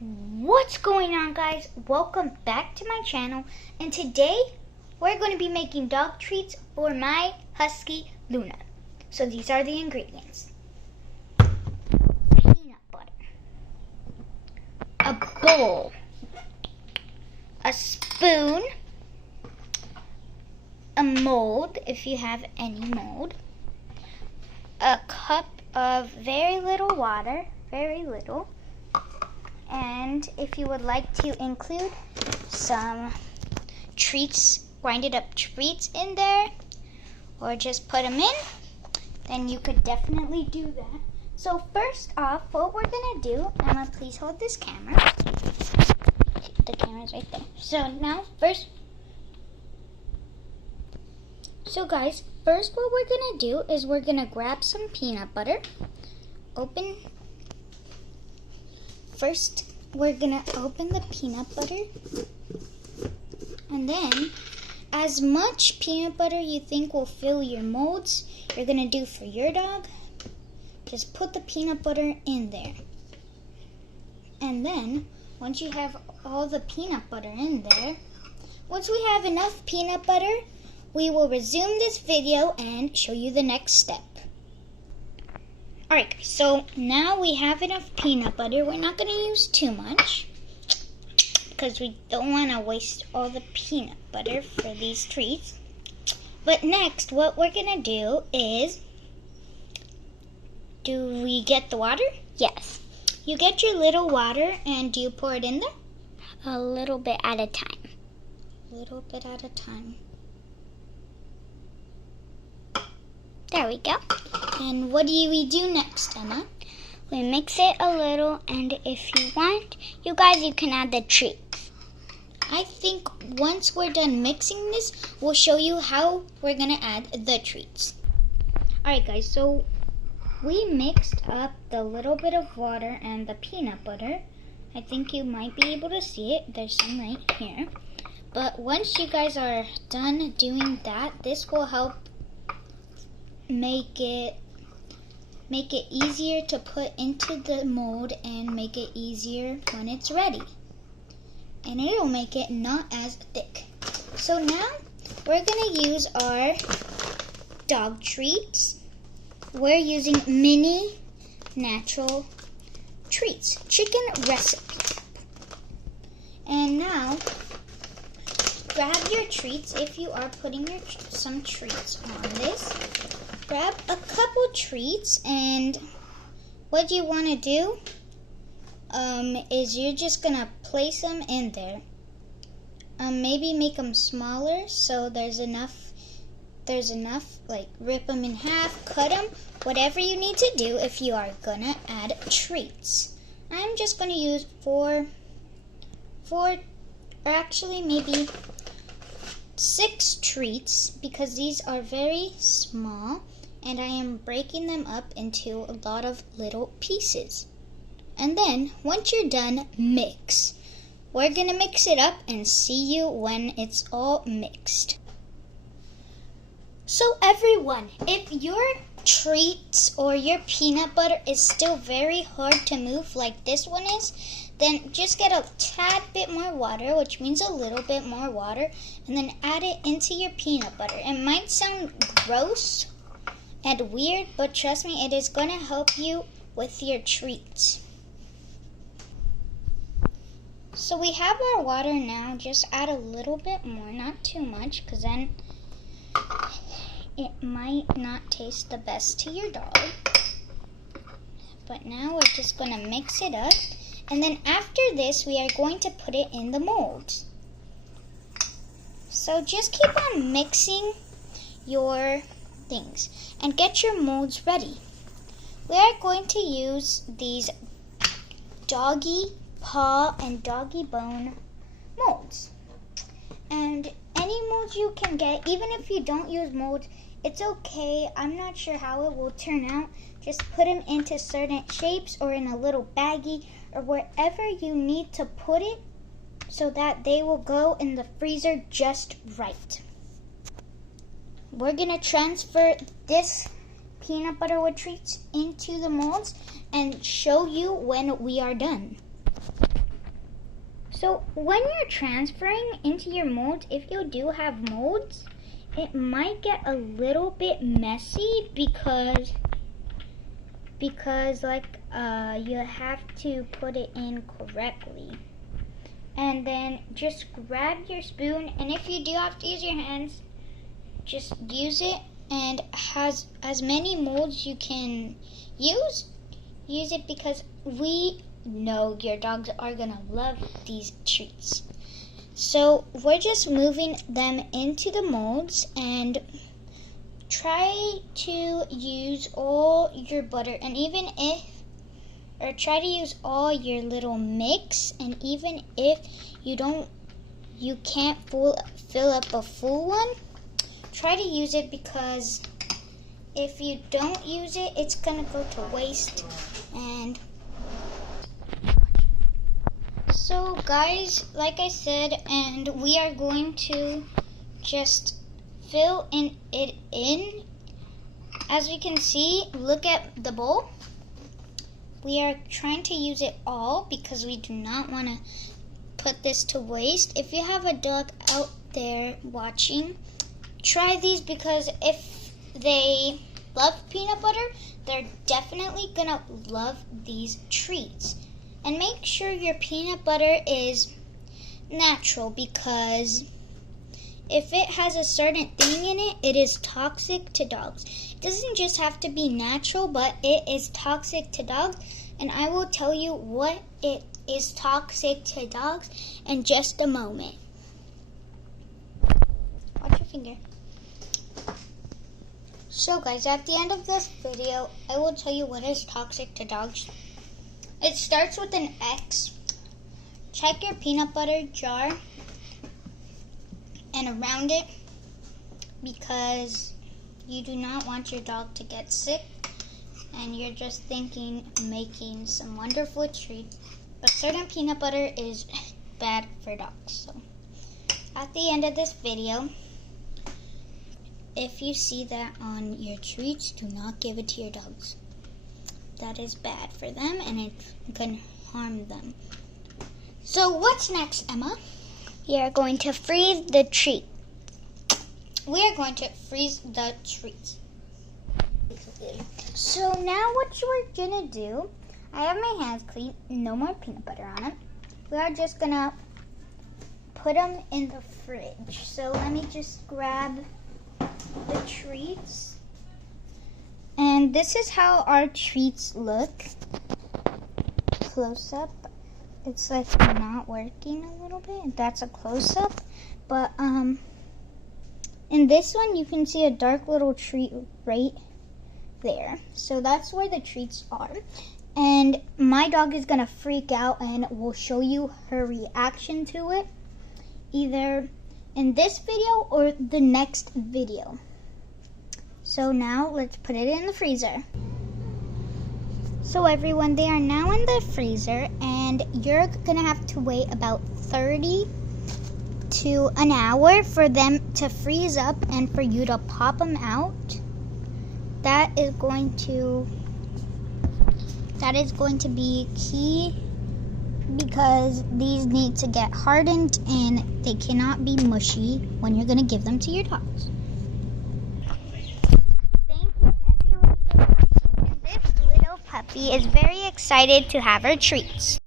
What's going on, guys? Welcome back to my channel, and today we're going to be making dog treats for my husky Luna. So these are the ingredients: peanut butter, a bowl, a spoon, a mold if you have any mold, a cup of very little water, very little. And if you would like to include some treats, grinded up treats in there, or just put them in, then you could definitely do that. So first off, what we're gonna do, Emma, please hold this camera. The camera's right there. So guys, first what we're gonna do is we're gonna grab some peanut butter. First, we're gonna open the peanut butter, and then as much peanut butter you think will fill your molds, you're gonna do for your dog, just put the peanut butter in there. And then, once you have all the peanut butter in there, once we have enough peanut butter, we will resume this video and show you the next step. Alright, so now we have enough peanut butter. We're not going to use too much because we don't want to waste all the peanut butter for these treats. But next, what we're going to do is, do we get the water? Yes. You get your little water and do you pour it in there? A little bit at a time. A little bit at a time. There we go. And what do we do next, Emma? We mix it a little, and if you want, you can add the treats. I think once we're done mixing this, we'll show you how we're going to add the treats. Alright guys, so we mixed up the little bit of water and the peanut butter. I think you might be able to see it. There's some right here. But once you guys are done doing that, this will help make it easier to put into the mold and make it easier when it's ready. And it'll make it not as thick. So now we're going to use our dog treats. We're using mini natural treats, chicken recipe. And now grab your treats if you are putting some treats on this. Grab a couple treats, and what you want to do is you're just going to place them in there. Maybe make them smaller so there's enough, like rip them in half, cut them, whatever you need to do if you are going to add treats. I'm just going to use four, or actually maybe 6 treats because these are very small. And I am breaking them up into a lot of little pieces. And then, once you're done, mix. We're going to mix it up and see you when it's all mixed. So everyone, if your treats or your peanut butter is still very hard to move like this one is, then just get a tad bit more water, which means a little bit more water, and then add it into your peanut butter. It might sound gross and weird, but trust me, it is going to help you with your treats. So we have our water now. Just add a little bit more, not too much, because then it might not taste the best to your dog. But now we're just going to mix it up, and then after this we are going to put it in the molds. So just keep on mixing your things and get your molds ready. We are going to use these doggy paw and doggy bone molds, and any molds you can get. Even if you don't use molds, it's okay. I'm not sure how it will turn out. Just put them into certain shapes or in a little baggie or wherever you need to put it so that they will go in the freezer just right. We're going to transfer this peanut butter with treats into the molds and show you when we are done. So when you're transferring into your molds, if you do have molds, it might get a little bit messy because you have to put it in correctly. And then just grab your spoon, and if you do have to use your hands, just use it, and has as many molds you can use it, because we know your dogs are gonna love these treats. So we're just moving them into the molds, and try to use all your butter, and try to use all your little mix, and even if you can't fill up a full one, try to use it, because if you don't use it, it's gonna go to waste. And so guys, like I said, and we are going to just fill it in. As we can see, look at the bowl. We are trying to use it all because we do not want to put this to waste. If you have a dog out there watching, try these, because if they love peanut butter, they're definitely gonna love these treats. And make sure your peanut butter is natural, because if it has a certain thing in it, it is toxic to dogs. It doesn't just have to be natural, but it is toxic to dogs. And I will tell you what it is toxic to dogs in just a moment. Watch your finger. So guys, at the end of this video, I will tell you what is toxic to dogs. It starts with an X. Check your peanut butter jar and around it, because you do not want your dog to get sick, and you're just thinking making some wonderful treat, but certain peanut butter is bad for dogs. So at the end of this video, if you see that on your treats, do not give it to your dogs. That is bad for them, and it can harm them. So what's next, Emma? We are going to freeze the treat. We are going to freeze the treats. So now what you are going to do, I have my hands clean, no more peanut butter on it. We are just going to put them in the fridge. So let me just grab the treats. And this is how our treats look. Close up. It's like not working a little bit. That's a close up. But in this one you can see a dark little treat right there. So that's where the treats are. And my dog is gonna freak out, and we'll show you her reaction to it either in this video or the next video. So now let's put it in the freezer. So everyone, they are now in the freezer, and you're gonna have to wait about 30 to an hour for them to freeze up and for you to pop them out. That is going to be key, because these need to get hardened and they cannot be mushy when you're gonna give them to your dogs. He is very excited to have her treats.